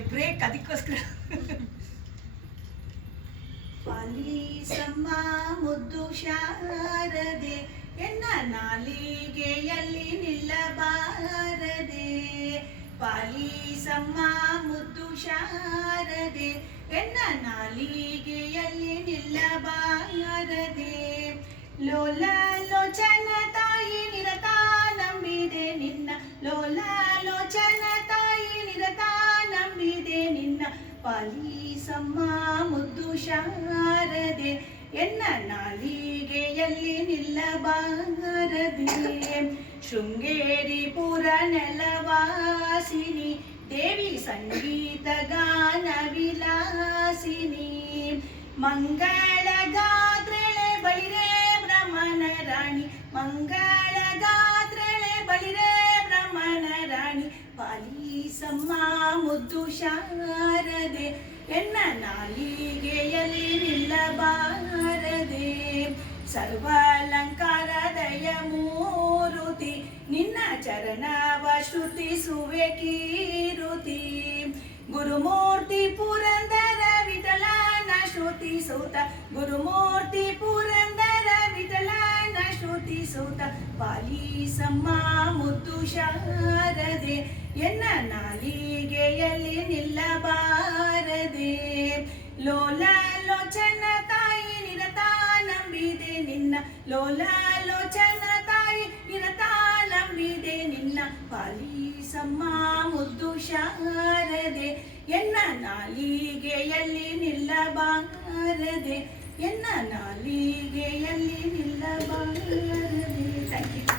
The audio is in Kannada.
ಬ್ರೇಕ್ ಅದಕ್ಕೋಸ್ಕರ. ಪಾಲಿಸಮ್ಮ ಮುದ್ದು ಶಾರದೆ ಎನ್ನ ನಾಲಿಗೆಯಲ್ಲಿ ನಿಲ್ಲಬಾರದೆ. ಪಾಲಿಸಮ್ಮ ಮುದ್ದು ಶಾರದೆ ಎನ್ನ ನಾಲಿಗೆಯಲ್ಲಿ ನಿಲ್ಲಬಾರದೆ. ಲೋಲ ಲೋಚನ ತಾಯಿ ನಿರತ ನಂಬಿದೆ ನಿನ್ನ. ಲೋಲ ಲೋಚನ ತಾಯಿ ನಿರತ ನಂಬಿದೆ ನಿನ್ನ. ಪಾಲಿಸಮ್ಮ ಮುದ್ದು ಶಾರದೆ ಎನ್ನ ನಾಲಿಗೆಯಲ್ಲಿ ನಿಲ್ಲಬಾರದೆ. ಶೃಂಗೇರಿ ಪುರ ನೆಲವಾಸಿನಿ ದೇವಿ ಸಂಗೀತ ಗಾನ ವಿಲಾಸಿನಿ. ಮಂಗಳ ಗಾತ್ರೆಳೆ ಬಳಿರೆ ಬ್ರಹ್ಮನ ರಾಣಿ. ಮಂಗಳ ಗಾತ್ರೆಳೆ ಬಳಿರೆ ಬ್ರಹ್ಮನ ರಾಣಿ. ಪಾಲಿಸಮ್ಮ ಮುದ್ದು ಶಾರದೆ ಎನ್ನ ನಾಲಿಗೆಯಲ್ಲಿ ನಿಲ್ಲಬಾರದೆ. ಸರ್ವಾಲಂಕಾರದಯ ಮೂರುತಿ ನಿನ್ನ ಚರಣವ ಶ್ರುತಿಸುವೆ ಕೀರುತಿ. ಗುರುಮೂರ್ತಿ ಪುರಂದರ ವಿಠಲನ ಶ್ರುತಿಸುತ್ತ. ಗುರುಮೂರ್ತಿ ಪುರಂದರ ವಿಠಲನ ಶ್ರುತಿಸುತ್ತ. ಪಾಲಿಸಮ್ಮ ಮುದ್ದು ಶಾರದೆ ಎನ್ನ ನಾಲಿಗೆಯಲ್ಲಿ ನಿಲ್ಲಬಾರದೆ. ಲೋಲ ಲೋಚನ ತಾಯಿ ನಿರತ ನಂಬಿದೆ ನಿನ್ನ. ಲೋಲ ಲೋಚನ ತಾಯಿ ನಿರತ ನಂಬಿದೆ ನಿನ್ನ. ಪಾಲಿಸಮ್ಮ ಮುದ್ದು ಶಾರದೆ ಎನ್ನ ನಾಲಿಗೆಯಲ್ಲಿ ನಿಲ್ಲಬಾರದೆ. ಎನ್ನ ನಾಲಿಗೆಯಲ್ಲಿ ನಿಲ್ಲಬಾರದೆ. Thank you.